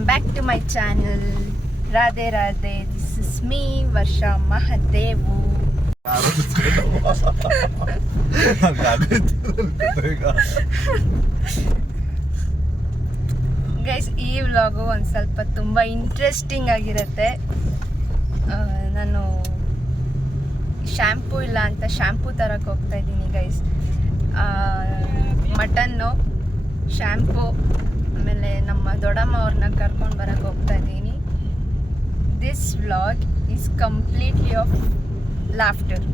welcome back to my channel. Radhe Radhe. This is me, Varsha Mahadevu. Guys, ಈ vlog ಒಂದು ಸ್ವಲ್ಪ ತುಂಬ interesting ಆಗಿರುತ್ತೆ. ನಾನು ಶ್ಯಾಂಪೂ ಇಲ್ಲ ಅಂತ ಶ್ಯಾಂಪೂ ತರಕ್ಕೆ ಹೋಗ್ತಾ ಇದ್ದೀನಿ ಗೈಸ್. ಮಟನ್ನು, ಶ್ಯಾಂಪೂ, ಆಮೇಲೆ ನಮ್ಮ ದೊಡ್ಡಮ್ಮ ಅವ್ರನ್ನ ಕರ್ಕೊಂಡು ಬರೋಕ್ಕೆ ಹೋಗ್ತಾ ಇದ್ದೀನಿ. This vlog is completely of laughter.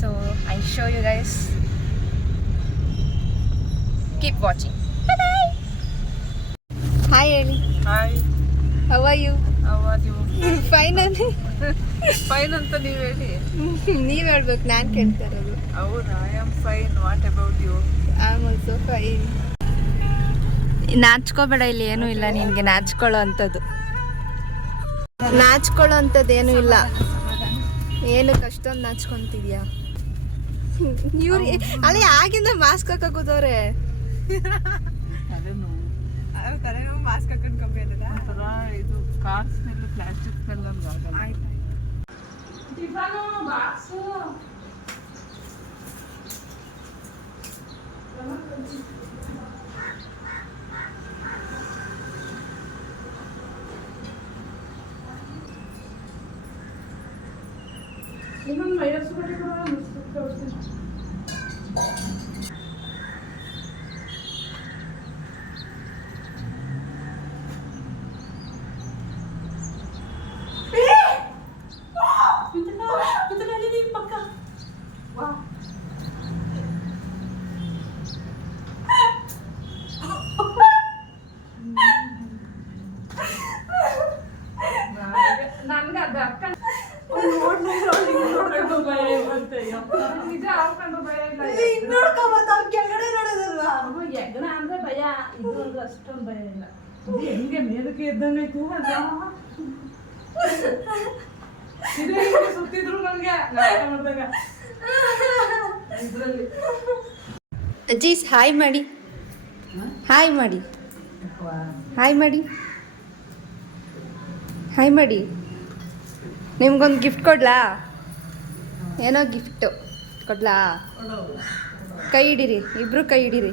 So I show you guys. Keep watching. Hi ಹೇಳಿ. Hi, how are you? Fine fine ಅಂತ ನೀವು ಹೇಳಿ. ನೀವು ಹೇಳ್ಬೇಕು, ನಾನು ಕೇಳ್ತಾ ಇರೋದು. ಹೌದಾ? I am fine. What about you? I am also fine. ನಾಚ್ಕೋಬೇಡ, ಇಲ್ಲಿ ಏನೂ ಇಲ್ಲ ನಿನಗೆ ನಾಚ್ಕೊಳ್ಳೋ ಅಂಥದ್ದು. ನಾಚ್ಕೊಳ್ಳೋ ಅಂಥದ್ದು ಏನೂ ಇಲ್ಲ. ಏನಕ್ಕೆ ಅಷ್ಟೊಂದು ನಾಚ್ಕೊತಿದ್ಯಾ? ಇವ್ರು ಅಲ್ಲಿ ಆಗಿಂದ ಮಾಸ್ಕ್ ಹಾಕಕ್ಕೆ ಕೂತವ್ರೆ. ತಲೆನೋವು ಮಾಸ್ಕ್ ಹಾಕೊಂಡು ಕಮ್ಮಿ ಅದಲ್ಲ. ಒಂಥರ ಇದು ಕಾರ್ ಸ್ಮೆಲ್, ಪ್ಲಾಸ್ಟಿಕ್ ಸ್ಮೆಲ್ ನಮ್ಗೆ ಆಗಲ್ಲ. ಆಯ್ತು. ಇನ್ನೊಂದು ವಯಸ್ಸು ಅಷ್ಟೊಂದು ಭಯ ಇಲ್ಲ. ಹೆಂಗೆ ಮೇಲಕ್ಕೆ ಎದ್ದಂಗಾಯ್ತು ಅಂತ ಸುತ್ತಿದ್ರು ನಂಗೆ ಮಾಡಿದಾಗ ಇದ್ರಲ್ಲಿ. ಅಜ್ಜೀಸ್ ಹಾಯ್ ಮಾಡಿ, ಹಾಯ್ ಮಾಡಿ, ಹಾಯ್ ಮಾಡಿ, ಹಾಯ್ ಮಾಡಿ. ನಿಮ್ಗೊಂದು ಗಿಫ್ಟ್ ಕೊಡ್ಲಾ? ಏನೋ ಗಿಫ್ಟು ಕೊಡ್ಲಾ? ಕೈ ಹಿಡೀರಿ, ಇಬ್ರು ಕೈ ಹಿಡೀರಿ.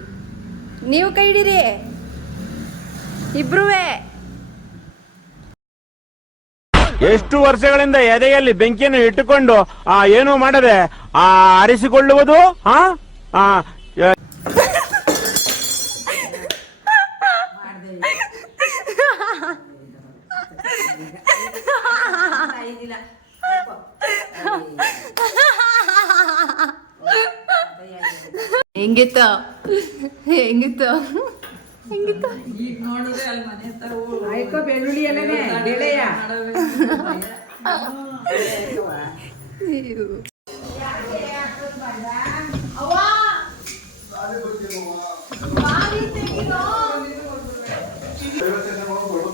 ನೀವು ಕೈ ಹಿಡೀರಿ ಇಬ್ರೂ. ಎಷ್ಟು ವರ್ಷಗಳಿಂದ ಎದೆಯಲ್ಲಿ ಬೆಂಕಿಯನ್ನು ಇಟ್ಟುಕೊಂಡು ಏನು ಮಾಡದೆ ಆರಿಸಿಕೊಳ್ಳುವುದು? ಹೆಂಗಿತ್ತ ಹೆಂಗಿತ್ತ ಹೆಂಗಿತ್ತ? ಈಗ ನೋಡಿದ್ರೆ ಅಲ್ಲಿ ಮನೆ ಹತ್ರ ಆಯ್ಕೋ ಬೆಳ್ಳುಳ್ಳಿ ಎಲ್ಲನೇ ಗೆಳೆಯ.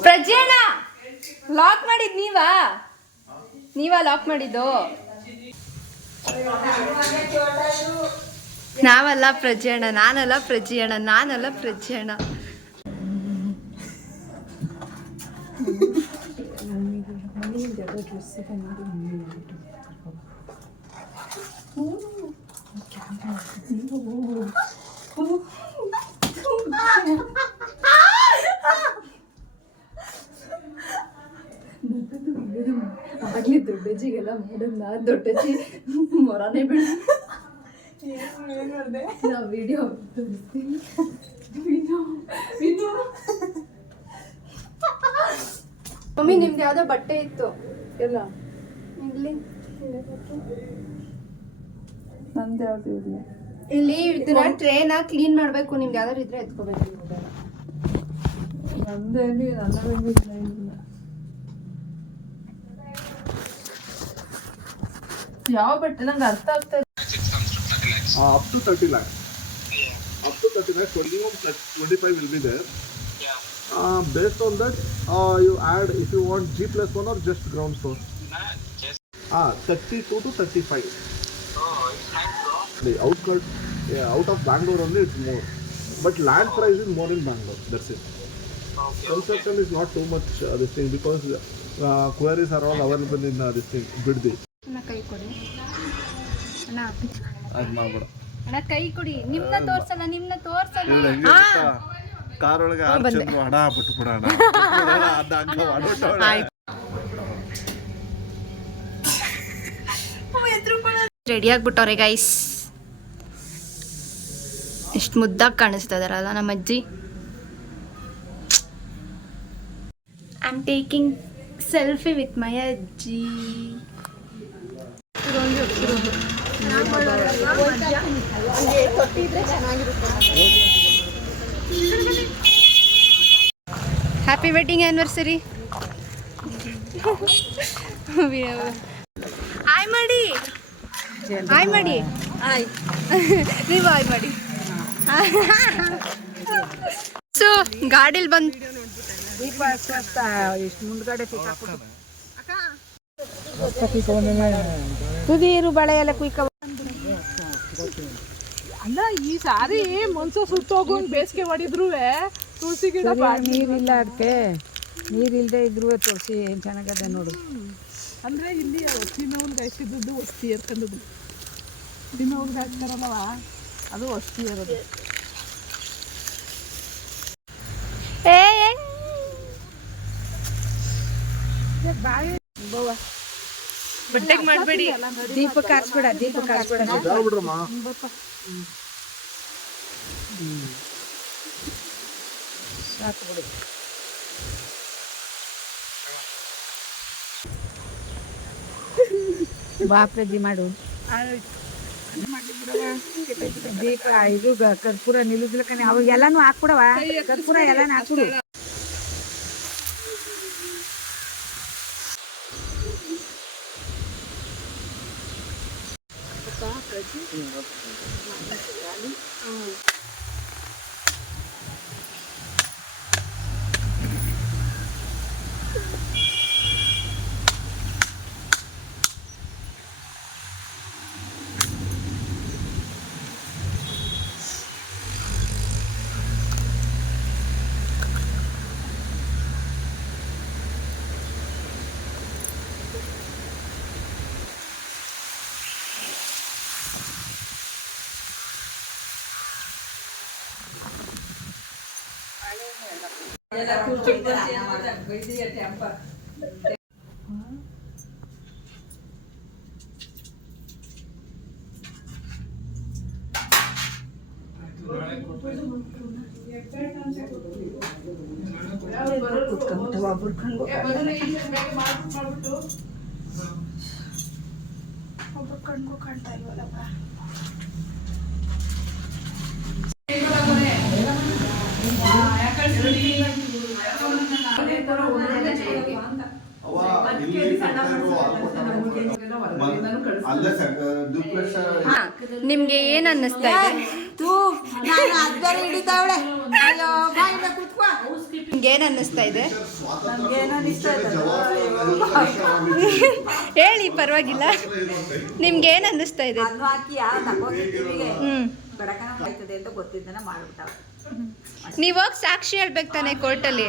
ಪ್ರಜ್ಞಾನ ಲಾಕ್ ಮಾಡಿದ್ ನೀವಾ? ಲಾಕ್ ಮಾಡಿದ್ದು? ನಾವಲ್ಲ ಪ್ರಜ್ಞಾನ, ನಾನಲ್ಲ ಪ್ರಜ್ಞಾನ, ನಾನಲ್ಲ ಪ್ರಜ್ಞಾನ. ಆಗ್ಲಿ ದೊಡ್ಡಜ್ಜಿಗೆಲ್ಲ ಮಾಡೋಣ, ದೊಡ್ಡಜ್ಜಿ ಮೊರನೇ ಬಿಡ. ನಾವು ವಿಡಿಯೋ ತೋರಿಸ್ತೀವಿ. ಮಮ್ಮಿ, ನಿಮ್ದು ಯಾವ್ದೋ ಬಟ್ಟೆ ಇತ್ತು ಎಲ್ಲ ಇಲ್ಲಿ. ನಂದು ಯಾವ್ದು ಇಲ್ಲ ಇಲ್ಲಿ. ಇದನ್ನ ಟ್ರೇನ ಕ್ಲೀನ್ ಮಾಡ್ಬೇಕು. ನಿಮ್ದು ಯಾವ್ದಾರು ಇದ್ರೆ ಎತ್ಕೋಬೇಕು. ನಂದೇನು ಇಲ್ಲ. ಯಾವ ಬಟ್ಟೆ ನಂಗೆ ಅರ್ಥ ಆಗ್ತಾ ಇಲ್ಲ. Up to 30 lakhs. Up to 30 lakhs, 25 will be there. Based on that, you add if you want G+1 or just ground floor. 32 to 35. The outskirts, out of Bangalore only it's more. But land price is more in Bangalore. That's it. construction is not too much this thing because queries are all available in this thing Biddi. ಅಣ್ಣ ಕೈ ಕೊಡಿ ಅಣ್ಣ ಅದು ಮಾಡ್ಬೇಡ. ಅಣ್ಣ ಕೈ ಕೊಡಿ. ನಿಮ್ನ ತೋರ್ಸಲ್ಲ ಕಾರ್ ಒಳಗೆ ಹಣ ಬಿಟ್ಬಿಡೋಣ. Ready ಆಗ್ಬಿಟ್ಟವ್ರೆ guys. ಎಷ್ಟು ಮುದ್ದಾಗಿ ಕಾಣಿಸ್ತಾ ಇದಾರಲ್ಲ ನಮ್ಮ ಅಜ್ಜಿ. I am taking selfie with my ಅಜ್ಜಿ. Happy wedding anniversary. ಆಯ್ ಮಾಡಿ ನೀವು ಆಯ್ ಮಾಡಿ. ಸೊ ಗಾಡಿಲಿ ಬಂದು ತುದೀರು ಬಳೆ ಎಲ್ಲ ಕುಯ್ಕ. ಅಲ್ಲ ಈ ಸಾರಿ ಮನ್ಸು ಸುಟ್ಟೋಗು ಬೇಸಿಗೆ ಹೊಡಿದ್ರು ತುಳಸಿ ಗಿಡ ನೀರಿಲ್ಲ ಅದಕ್ಕೆ, ನೀರಿಲ್ಲದೆ ಇದ್ರು ತುಳಸಿ ಏನು ಚೆನ್ನಾಗದೆ ನೋಡು. ಅಂದ್ರೆ ಇಲ್ಲಿ ಒತ್ತಿ ಮೇವ್ಗೆ ಹಾಕಿದ್ದು ವಸ್ತಿ ಏರ್ಕೊಂಡದ್ದು. ಒತ್ತಿ ಮೇವ್ಗೆ ಹಾಕ್ತಾರಲ್ಲವ ಅದು ವಸ್ತಿ ಇರೋದು. ಬಟ್ಟೆಗೆ ಮಾಡಬೇಡಿ. ದೀಪ ಕಾರಿಸ್ಬೇಡ. ಸಾಕು ಬಿಡು. ಬಾಪ್ರಜ್ಜಿ ಮಾಡು. ದೀಪ ಇದು ಕರ್ಪೂರ ನಿಲ್ಲುದಿಲ್ಲ ಅವಾಗ ಎಲ್ಲಾನು ಹಾಕ್ಬಿಡವ. ಕರ್ಪೂರ ಎಲ್ಲಾನು ಹಾಕ್ಬಿಡು. ಒಬ್ಬರು ಕಣ್ಗೂ ಕಾಣ್ತಾ ಇಲ್ವಲ್ಲಪ್ಪ. ನಿಮ್ಗೆ ಏನ್ ಅನ್ನಿಸ್ತಾ ಇದೆ? ನಿಮ್ಗೆ ಏನ್ ಅನ್ನಿಸ್ತಾ ಇದೆ? ಹೇಳಿ ಪರವಾಗಿಲ್ಲ. ನಿಮ್ಗೆ ಏನ್ ಅನ್ನಿಸ್ತಾ ಇದೆ? ನೀವ್ ಹೋಗಿ ಸಾಕ್ಷಿ ಹೇಳ್ಬೇಕು ತಾನೆ ಕೋರ್ಟಲ್ಲಿ.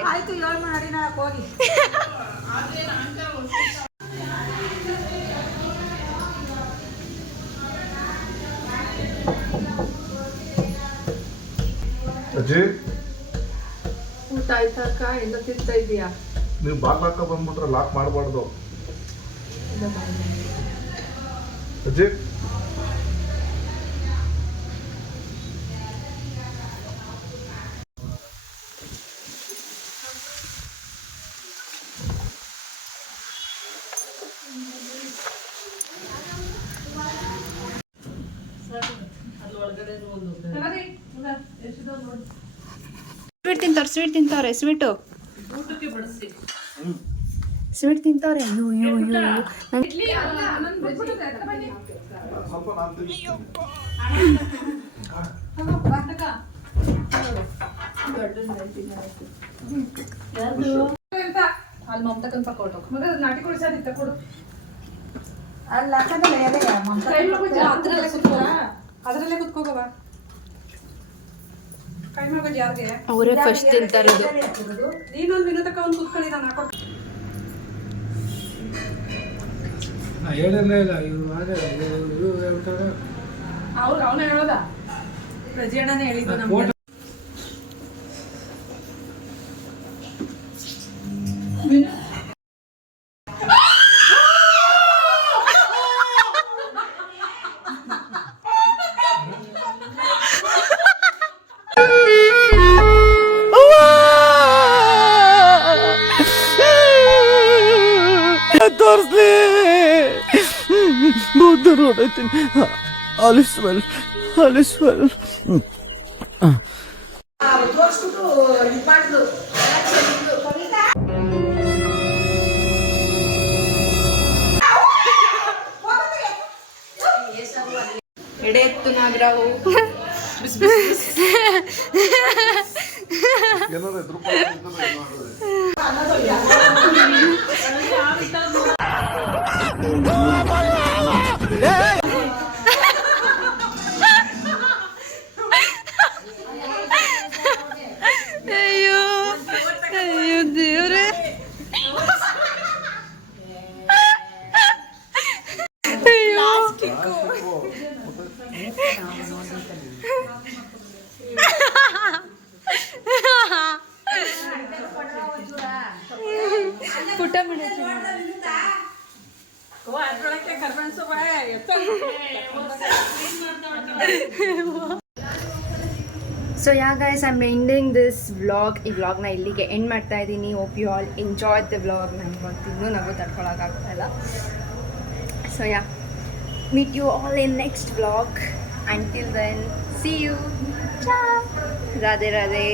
ಅಜ್ಜಿ ಊಟ ಆಯ್ತಕ್ಕ? ಎಲ್ಲ ತಿಂತಾ ಇದೀಯಾ? ನೀವು ಬಾಗ್ಲ ಹಾಕ ಬಂದ್ಬಿಟ್ರೆ ಲಾಕ್ ಮಾಡಬಾರ್ದು ಅಜ್ಜಿ. ಸ್ವೀಟ್ ತಿಂತವ್ರೆ. ಸ್ವೀಟ್ ತಿಂತವ್ರೆ. ಅಲ್ಲಿ ಮಮತಕ್ಕಂತ ಕೊಟ್ಟು ನಾಟಿ ಕೊಡಿ ಸರ್ ಇತ್ತ ಕೊಡು. ಅದರಲ್ಲೇ ಕುತ್ಕೋಗವ. ಅವರೇ ಫಸ್ಟ್ ತಿಂತಾ ಇರೋದು. ನೀನೊಂದು ವಿನೋದಕ್ಕೆ ಅವ್ನು ಕೂತ್ಕೊಳ್ಳಿ ನಾನು ಹಾಕೊಡ್ತೀನಿ. ಹೇಳಿರಲೇ ಇಲ್ಲ ಇವ್ರು ಹೇಳ್ತಾರೆ. ಅವ್ರು ಅವನೇ ಹೇಳೋದ ಪ್ರಜೆಣ್ಣನೇ ಹೇಳಿದ್ದು ನಮ್ಗೆ. ತೋರಿಸ್ಲಿ ಬುದ್ಧರು ಹೊಡೈತೀನಿ. ಅಲಿಸ್ವೆಲ್ ಅಲಿಸ್ವೆಲ್ ಎಡೆ ಎತ್ತು ನಾಗರಾವು. ಏನಾದ್ರು ಎದುರು ಪಡ್ಕೊಂಡ್ರೆ ಏನು ಮಾಡೋದು? ಅಯ್ಯೋ ಅಯ್ಯೋ ದೇವ್ರೆ. ಅಯ್ಯೋ ಪುಟ್ಟ ಬಿಡುತ್ತೆ. So yeah guys, I am ending this vlog. ಈ ವ್ಲಾಗ್ನ ಇಲ್ಲಿಗೆ ಎಂಡ್ ಮಾಡ್ತಾ ಇದ್ದೀನಿ. Hope you all enjoy the vlog. ನನಗಂತೂ ಇನ್ನೂ ನಗು ತಡ್ಕೊಳಕ್ಕಾಗ್ತಾ ಇಲ್ಲ. So yeah, meet you all in next vlog. Until then see you. Radhe Radhe.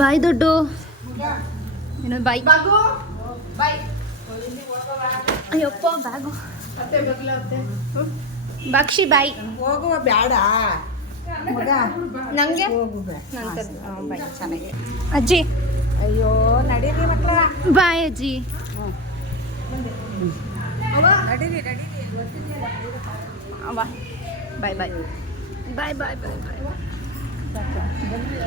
Bye ದೊಡ್ಡು. ಏನೋ ಬಾಯ್. ಅಯ್ಯಪ್ಪ ಬ್ಯಾಗು. ಬಾಕ್ಷಿ ಬಾಯ್. ಹೋಗುವ ಬೇಡ ಮಗ, ನಂಗೆ ಹೋಗುವ ನಂತರ ಬಾಯ್. ಚೆನ್ನಾಗಿ. ಅಜ್ಜಿ ಅಯ್ಯೋ ನಡೀರಿ ಮಕ್ಕಳ, ಬಾಯ್ ಅಜ್ಜಿ. ನಡೀರಿ. ಬಾಯ್ ಬಾಯ್ ಬಾಯ್ ಬಾಯ್ ಬಾಯ್ ಬಾಯ್ ಬಾಯ್.